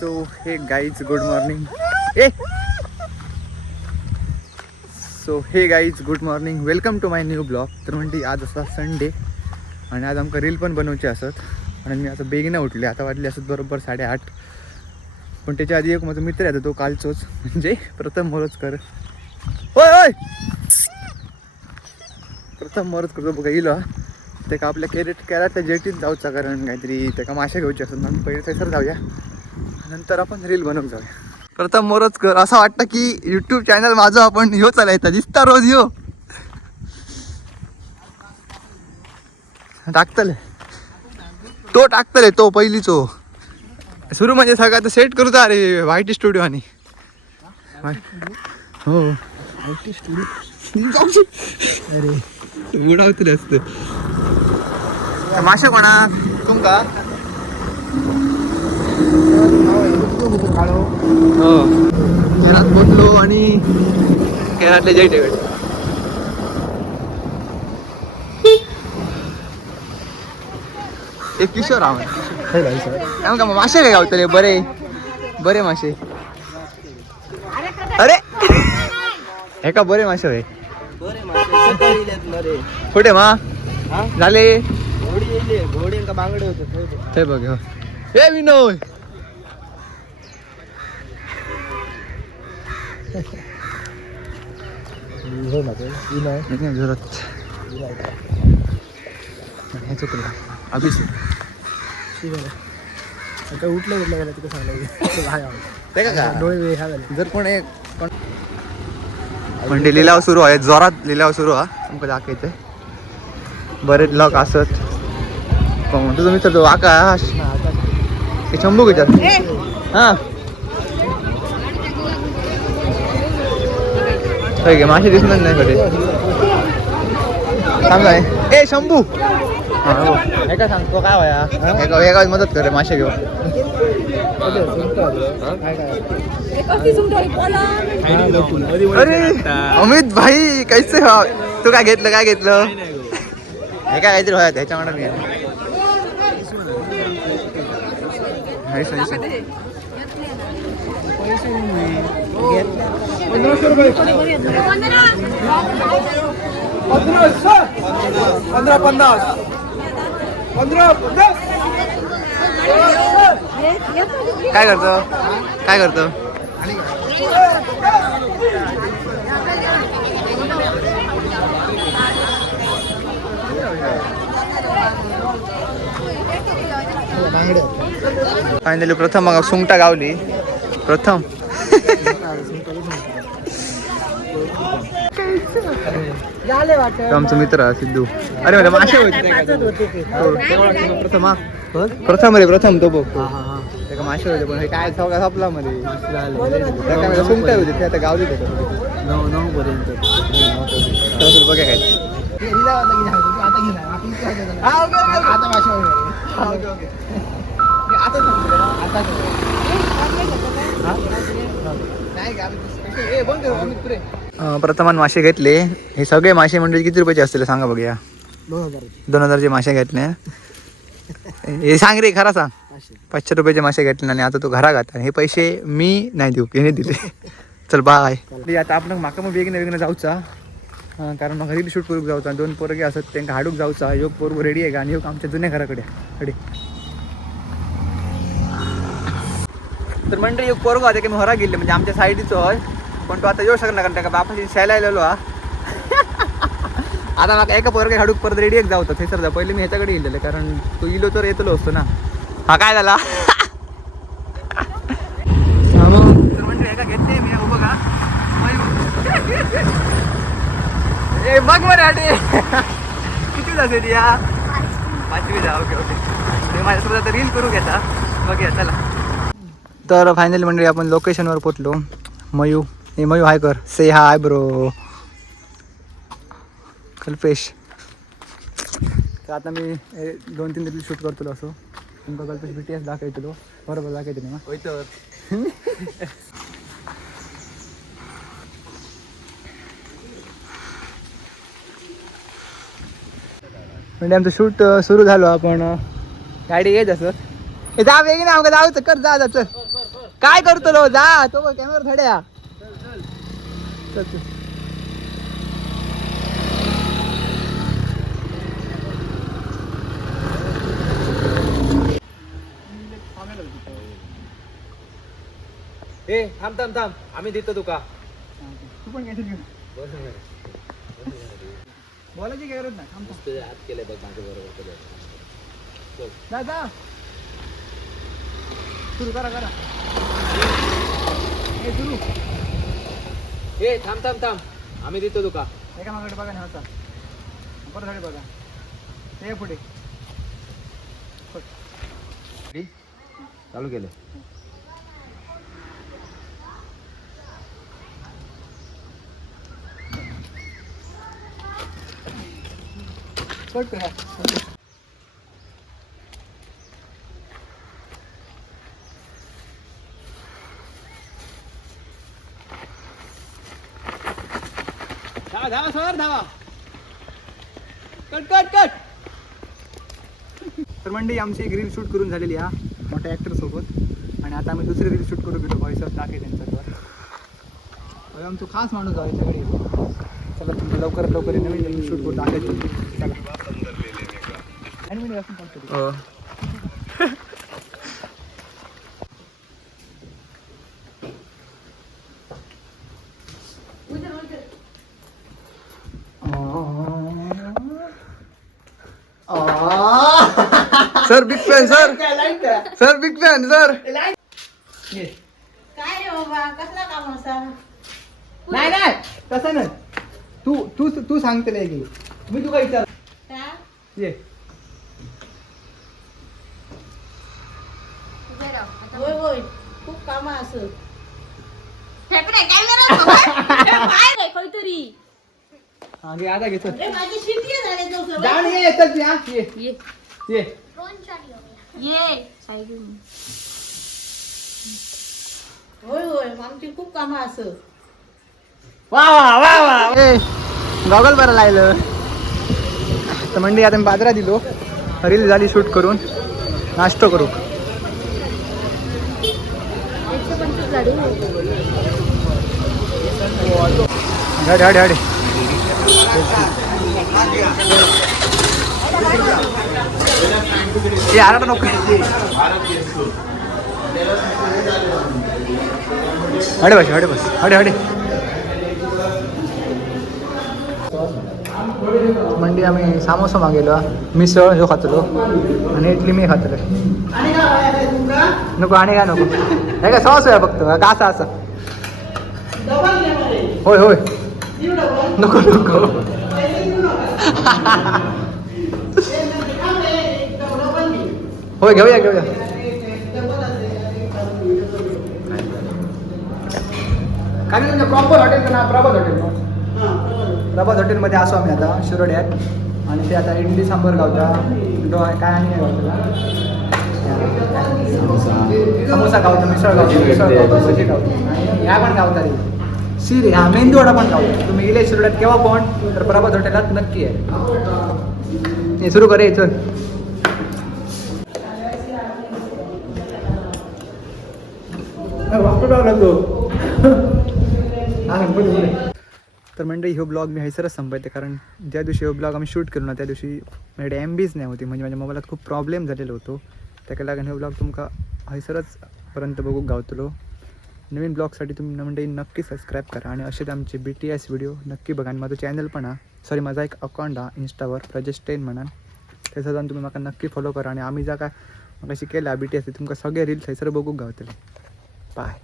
So hey guys good morning good morning welcome to my new blog. तर म्हणजे आज असा संडे आणि आज आमका रील पण बनवचे असत आणि मी आता बेगीनं उठले. आता वाटले असत बरोबर 8:30. पण त्याच्या आधी एक माझा मित्र आहे तो कालचोच म्हणजे प्रथम मोरजकर. होय होय प्रथम मोरजकर बघा येईल ते का आपल्या कॅरेटच्या जेटीत जाऊचा कारण काहीतरी त्याका माशा घेऊची असत. मग पहिले थंयसर जाऊया नंतर आपण रील बनवून जाऊया. प्रथम मोरजकर असं वाटतं की यूट्यूब चॅनल माझं आपण ह्यो चालायचा दिसता रोज ह्यो टाकतले तो पहिलीचो सुरू म्हणजे सगळं सेट करू अरे वाईटी स्टुडिओ आणि हो वाईटी स्टुडिओ अरे उडावतले असत माशा कोणा तुमका हो घरात बोललो आणि घरातले जय एक किशोर आम्हाला मासे काय गावतले बरे मासे. अरे हे का बरे मासे होय कुठे मा झाले बांगडे होते बघ हे विनोय चुकला अभिषेक उठलं तिथे सांगलं जर कोण म्हणजे लिलाव सुरू आहे जोरात लिलाव सुरू हा तुमका दाखवायचंय बरेच लोक असत तुझा मित्र तो आकाश ते शंभू घेतात हा मासे दिसणार नाही कडे सांगा ए शंभू काय सांगतो काय वया एका मदत करे मासे घेऊ. अरे अमित भाई कैसे हो तू काय घेतलं हे काय काहीतरी व्हाय ह्याच्या म्हणून काय करतो फायनली प्रथम मग सुंगटा गावली प्रथम आमचा मित्र सिद्धू. अरे मला मासे होते प्रथम तो बघतो त्या मासे होते पण काय सापला मध्ये सुंगटा होते ते आता गावली पर्यंत बघा काय प्रथमान मासे घेतले. हे सगळे मासे म्हणजे किती रुपयाचे असतील सांगा बघूया. 2000चे मासे घेतले. हे सांग रे खरा सांग. 500 रुपयाचे मासे घेतले आणि आता तू घरा घात हे पैसे मी नाही देऊ याने दिले. चल बाय. आता आपण माका मग वेगळं जाऊचा कारण मग रील शूट करूक जाऊचा 2 पोरगे असत त्यांना हाडूक जाऊचा. योग पोरग रेडी आहे का आणि योग आमच्या जुन्या घराकडे तर म्हणजे एक पोरगो होता की मी हरा गेले म्हणजे आमच्या साईडीचो होय पण तो आता येऊ शकणार कारण त्या बापाची शाळेला आलेलो हा. आता मला एका पोरगे हाडूक परत रेडी एक जाऊता ते सर पहिले मी ह्याच्याकडे गेलेले कारण तो इलो तर येतलो असतो ना. हा काय झाला तर म्हणजे एका घेतले मी उभं का बघ बरं किती जाते ती या 5वी जा. ओके ते माझ्यासोबत आता रील करू घेता बघूया चला. तर फायनली म्हणजे आपण लोकेशनवर पोचलो. मयू हाय कर से हाय ब्रो कल्पेश. तर आता मी 2-3 रील शूट करतो असो तुमका कल्पेश BTS दाखवतो बरोबर दाखवते ना होय तर म्हणजे आमचं शूट सुरू झालो आपण गाडी येत असत जा वेगळी ना आमका जाऊ कर जा चल काय करतो जा तो कॅमेरा थड्या चल चल. ए थांब थांब थांब आम्ही देतो तुका. तू पण काहीतरी बोलायची गरज नाही थांब थांब. हात केलंय बघ माझ्या बरोबर. जा जा सुरू करा करा हे सुरू. ए थांब थांब थांब आम्ही देतो तुका. एका मागडे बघा ना होता परत थोडे बघा हे पुढे चालू केलं. कट करा. धावा धावा सर धावा कट कट कट. तर मंडळी आमची एक रील शूट करून झालेली हा मोठ्या ॲक्टर सोबत आणि आता आम्ही दुसरी रील शूट करू गेलो व्हॉइस ऑफ टाके त्यांच्यावर. आमचा खास माणूस आहे सगळे. चला तुमचं लवकरात लवकर नवीन शूट करून टाकायचं. चला ॲनिमेट असून पण sir big fan sir sir big fan sir. काय रे बाबा कसला काम असा. नाही नाही तसं नाही. तू तू तू सांगते नाही की मी तुला विचार ये. होय होय खूप काम असं काहीतरी. हा घे आता घेतो. माझी शिटी झाले तो जाण ये येतात या ये ये ये. ये होय होय आमची खूप काम असं. वा वा वा वा. ए गॉगल बरं लागलं. तर मंडळी आता मी बाजारात दिलो रील झाली शूट करून नाश्तो करू. हड हड हड. आरा नको हडे बस हडे बस हडे हडे. मंडी आम्ही सामोसा मागेलो मिसळ ह्यो खातलो आणि इडली मी खातलो. नको आणि काय नको हे काय सॉस आहे फक्त कासा असा. होय होय नको नको. होय घेऊया घेऊया. काय तुमचं प्रॉपर हॉटेलचं नाव प्रभात हॉटेल. प्रभात हॉटेलमध्ये असो आम्ही आता शिरोड्यात आणि ते आता इडली सांबर गावता काय आणि नाही गावता समोसा गावतो मिसळ गावतो भजी गावतो आणि ह्या पण गावता रे शिरे हा मेंदूवडा पण गावतो. तुम्ही गेले शिरोड्यात केव्हा पण तर प्रभात हॉटेलात नक्की आहे. हे सुरू करे चल. तर मंडळी ह्यो ब्लॉग मी हैसरच संपवते कारण ज्या दिवशी ह्यो ब्लॉग आम्ही शूट केलो ना त्या दिवशी माझ्याकडे MBच नाही होती. म्हणजे माझ्या मोबाईलात खूप प्रॉब्लेम झालेलो होतो. त्याका लागून ह्यो ब्लॉग तुमका हैसरच पर्यंत बघूक गावतलो. नवीन ब्लॉगसाठी तुम्ही मंडळी नक्की सबस्क्राईब करा आणि असेच आमचे BTS व्हिडिओ नक्की बघा. आणि माझं चॅनल पण हा सॉरी माझा एक अकाउंट हा इंस्टावर प्रजेश10 म्हणा त्याचा जाऊन तुम्ही मला नक्की फॉलो करा. आणि आम्ही जा काय मग केला BTS तुमका सगळे रील्स हैसर बघूक गावतले. बाय.